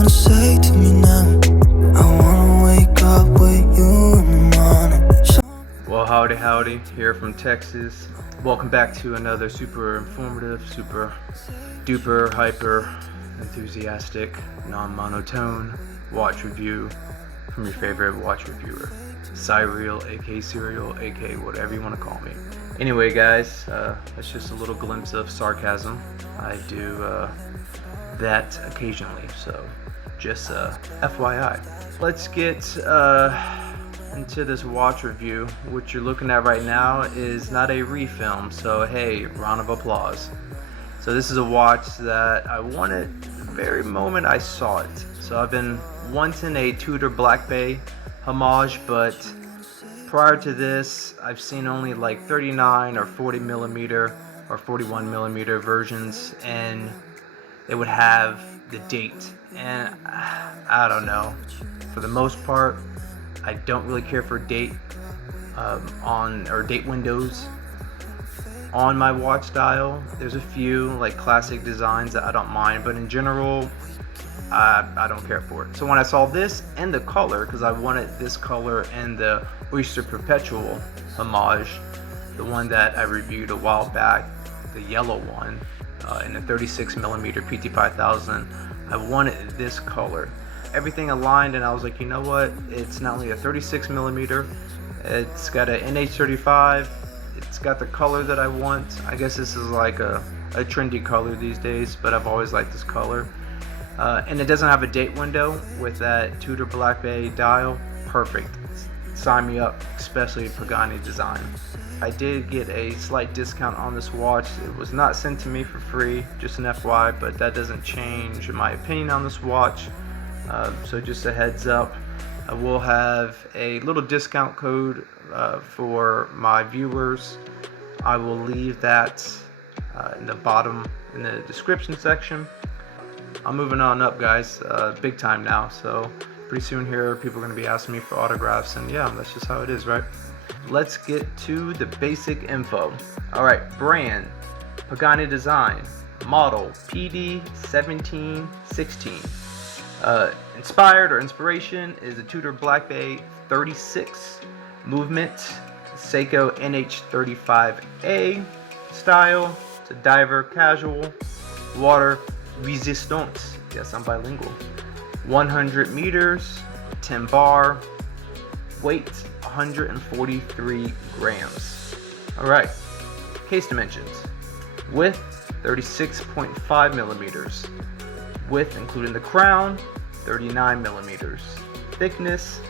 wanna say to me now? I wanna wake up with you in the morning. Well, howdy, here from Texas. Welcome back to another super informative, super duper hyper enthusiastic, non-monotone watch review from your favorite watch reviewer, Cyril, aka Serial, aka whatever you want to call me. Anyway, guys, that's just a little glimpse of sarcasm. I do that occasionally, so just FYI. Let's get into this watch review. What you're looking at right now is not a refilm, so hey, round of applause. So this is a watch that I wanted the very moment I saw it. So I've been wanting a Tudor Black Bay Homage, but prior to this I've seen only like 39 or 40 millimeter or 41 millimeter versions, and it would have the date, and I don't know, for the most part I don't really care for date date windows on my watch dial. There's a few like classic designs that I don't mind, but in general I don't care for it. So when I saw this and the color, because I wanted this color and the Oyster Perpetual Homage, the one that I reviewed a while back, the yellow one in the 36 millimeter PT5000, I wanted this color. Everything aligned, and I was like, you know what, it's not only a 36 millimeter, it's got an NH35, it's got the color that I want. I guess this is like a trendy color these days, but I've always liked this color. And it doesn't have a date window with that Tudor Black Bay dial. Perfect. Sign me up, especially Pagani Design. I did get a slight discount on this watch. It was not sent to me for free, just an FYI, but that doesn't change my opinion on this watch. So just a heads up, I will have a little discount code for my viewers. I will leave that in the bottom in the description section. I'm moving on up, guys, big time now, so pretty soon here people are going to be asking me for autographs, and yeah, that's just how it is, right? Let's get to the basic info. Alright, brand Pagani Design, model PD1716. Inspired or inspiration is the Tudor Black Bay 36 movement Seiko NH35A style. It's a diver casual, water resistant. Yes, I'm bilingual. 100 meters, 10 bar, weight 143 grams. Alright, case dimensions. Width 36.5 millimeters. Width including the crown 39 millimeters. Thickness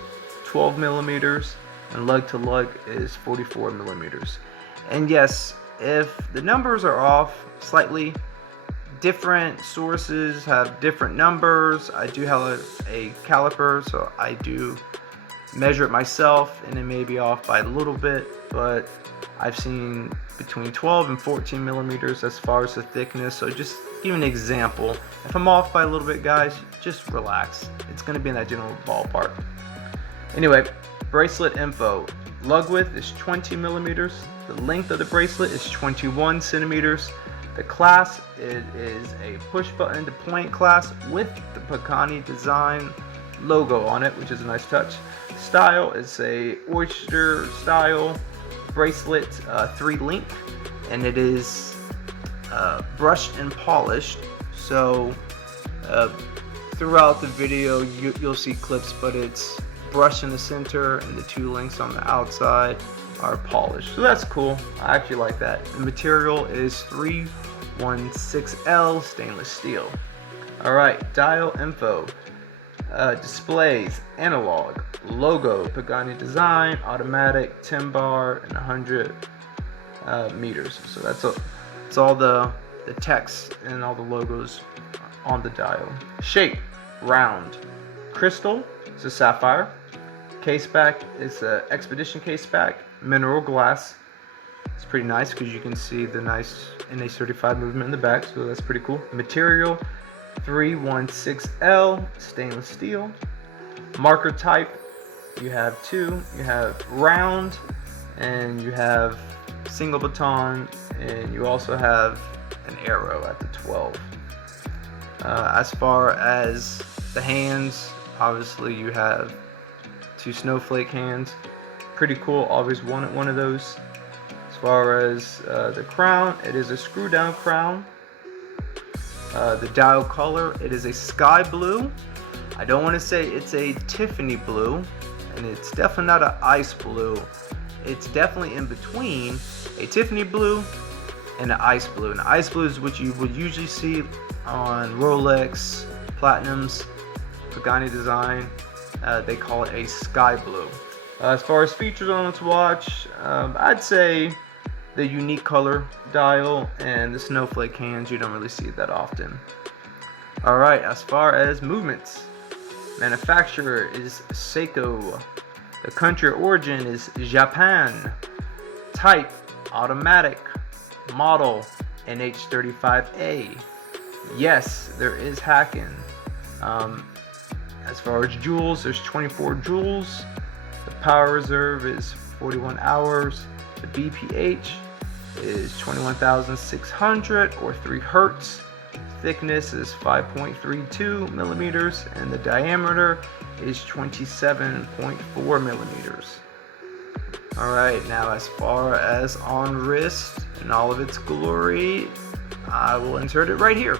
12 millimeters, and lug to lug is 44 millimeters. And yes, if the numbers are off slightly, different sources have different numbers. I do have a caliper, so I do measure it myself, and it may be off by a little bit, but I've seen between 12 and 14 millimeters as far as the thickness. So just give an example. If I'm off by a little bit, guys, just relax. It's going to be in that general ballpark. Anyway, bracelet info. Lug width is 20 millimeters. The length of the bracelet is 21 centimeters. The class, it is a push button deployment class with the Pagani Design logo on it, which is a nice touch. Style is a oyster style bracelet, 3-link, and it is brushed and polished. So throughout the video you'll see clips, but it's brushed in the center and the 2 links on the outside are polished, so that's cool. I actually like that. The material is 316L stainless steel. Alright, dial info. Displays, analog, logo, Pagani Design, automatic, 10 bar, and 100 meters. So that's all the text and all the logos on the dial. Shape, round. Crystal, it's a sapphire. Case back is an Expedition case back, mineral glass. It's pretty nice because you can see the nice NH35 movement in the back, so that's pretty cool. Material, 316L stainless steel. Marker type, you have 2. You have round, and you have single baton, and you also have an arrow at the 12. As far as The hands, obviously you have two snowflake hands. Pretty cool, always wanted one of those. As far as the crown, it is a screw down crown. The dial color, it is a sky blue. I don't want to say it's a Tiffany blue, and it's definitely not an ice blue. It's definitely in between a Tiffany blue and an ice blue. And the ice blue is what you would usually see on Rolex, Platinums, Pagani Design. They call it a sky blue. As far as features on this watch, I'd say the unique color dial and the snowflake hands, you don't really see that often. Alright, as far as movements, manufacturer is Seiko. The country of origin is Japan. Type, automatic. Model, NH35A. Yes, there is hacking. As far as joules, there's 24 joules. The power reserve is 41 hours. The BPH is 21,600 or 3 hertz. Thickness is 5.32 millimeters, and the diameter is 27.4 millimeters. Alright, now as far as on wrist in all of its glory, I will insert it right here.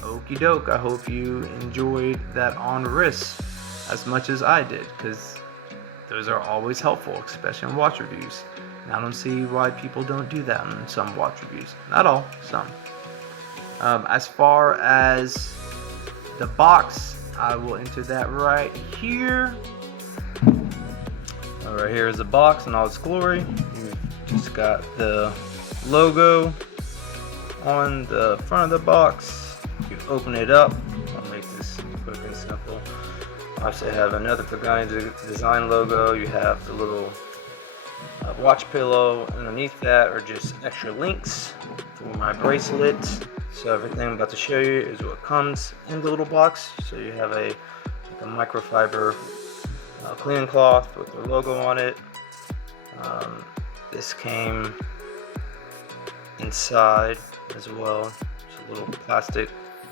Okie doke, I hope you enjoyed that on wrist as much as I did, because those are always helpful, especially in watch reviews. And I don't see why people don't do that in some watch reviews. Not all, some. As far as the box, I will enter that right here. Right here is the box in all its glory. You've just got the logo on the front of the box. You open it up. I'll make this quick and simple. Obviously, I have another Pagani Design logo. You have the little watch pillow underneath that, or just extra links for my bracelet. So everything I'm about to show you is what comes in the little box. So you have a microfiber cleaning cloth with the logo on it. This came inside as well. It's a little plastic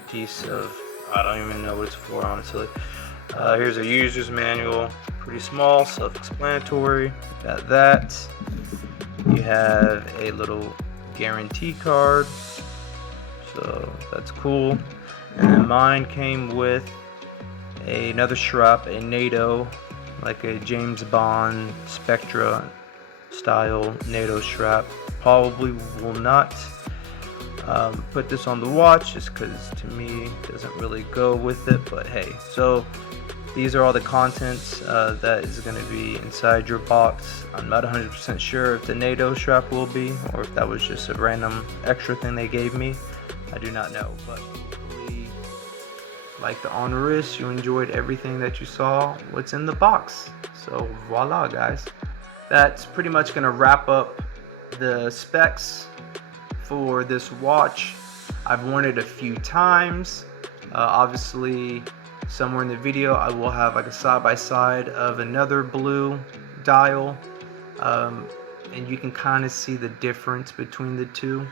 piece of, I don't even know what it's for, honestly. Here's a user's manual, pretty small, self-explanatory. Got that. You have a little guarantee card, so that's cool. And then mine came with another strap, a NATO, like a James Bond Spectra style NATO strap. Probably will not put this on the watch just because to me it doesn't really go with it, but hey. So these are all the contents that is going to be inside your box. I'm not 100% sure if the NATO strap will be, or if that was just a random extra thing they gave me. I do not know, but hopefully, like the on wrist, you enjoyed everything that you saw what's in the box. So voila, guys, that's pretty much going to wrap up the specs for this watch. I've worn it a few times. Obviously, somewhere in the video I will have like a side-by-side of another blue dial, and you can kind of see the difference between the two,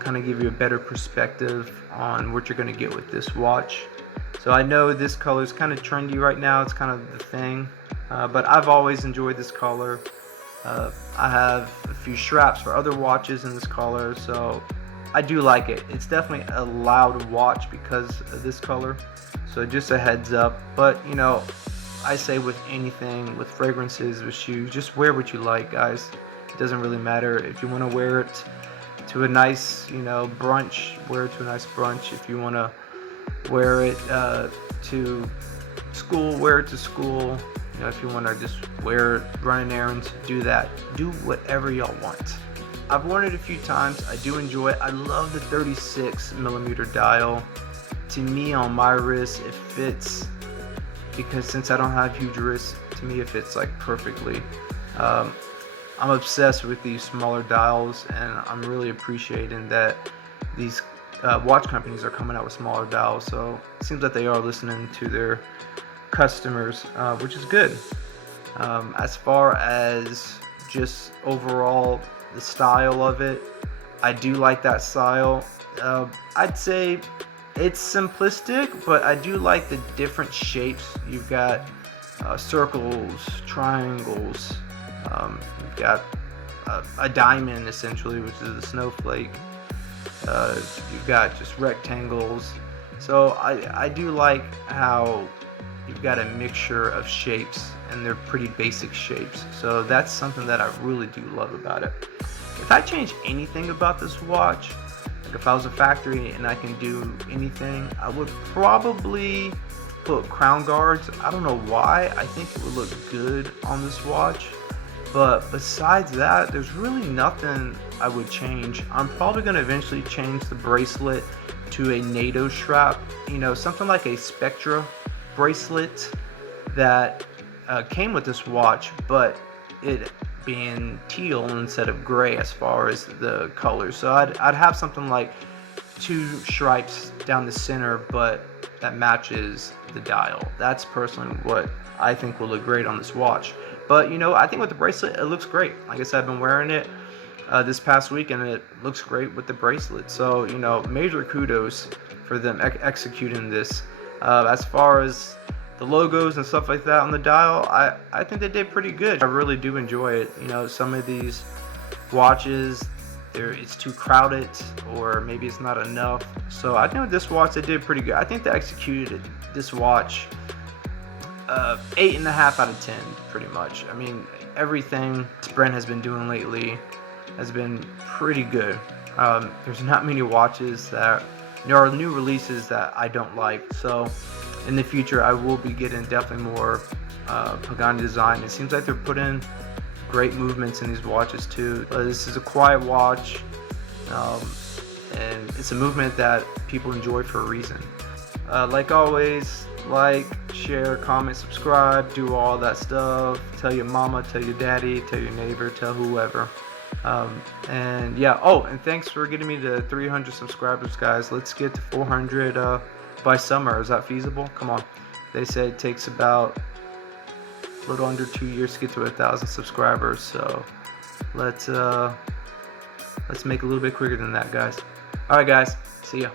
kind of give you a better perspective on what you're going to get with this watch. So I know this color is kind of trendy right now, it's kind of the thing, but I've always enjoyed this color. I have a few straps for other watches in this color, so I do like it. It's definitely a loud watch because of this color, so just a heads up. But you know, I say with anything, with fragrances, with shoes, just wear what you like, guys. It doesn't really matter. If you want to wear it to a nice, you know, brunch, wear it to a nice brunch. If you want to wear it to school, wear it to school. You know, if you want to just wear it, running errands, do that. Do whatever y'all want. I've worn it a few times. I do enjoy it. I love the 36mm dial. To me, on my wrist, it fits, because since I don't have huge wrists, to me it fits like perfectly. I'm obsessed with these smaller dials, and I'm really appreciating that these watch companies are coming out with smaller dials. So it seems that they are listening to their customers, which is good. As far as just overall the style of it, I do like that style. I'd say it's simplistic, but I do like the different shapes. You've got circles, triangles, you've got a diamond essentially, which is a snowflake. You've got just rectangles. So I do like how you've got a mixture of shapes, and they're pretty basic shapes. So that's something that I really do love about it. If I change anything about this watch, like if I was a factory and I can do anything, I would probably put crown guards. I don't know why. I think it would look good on this watch. But besides that, there's really nothing I would change. I'm probably going to eventually change the bracelet to a NATO strap. You know, something like a Spectra bracelet that came with this watch, but it being teal instead of gray as far as the color. So I'd have something like 2 stripes down the center, but that matches the dial. That's personally what I think will look great on this watch. But you know, I think with the bracelet, it looks great. Like I said, I've been wearing it this past week, and it looks great with the bracelet. So you know, major kudos for them executing this. As far as the logos and stuff like that on the dial, I think they did pretty good. I really do enjoy it. You know, some of these watches, it's too crowded, or maybe it's not enough. So I think with this watch, they did pretty good. I think they executed this watch 8.5 out of 10, pretty much. I mean, everything this brand has been doing lately has been pretty good. There's not many watches that, there are new releases that I don't like. So in the future, I will be getting definitely more Pagani Design. It seems like they're putting great movements in these watches too. But this is a quiet watch, and it's a movement that people enjoy for a reason. Like always, like, share, comment, subscribe, do all that stuff. Tell your mama, tell your daddy, tell your neighbor, tell whoever. And yeah, oh, and thanks for getting me to 300 subscribers, guys. Let's get to 400 by summer. Is that feasible? Come on. They said it takes about a little under 2 years to get to 1,000 subscribers. So let's make it a little bit quicker than that, guys. All right, guys. See ya.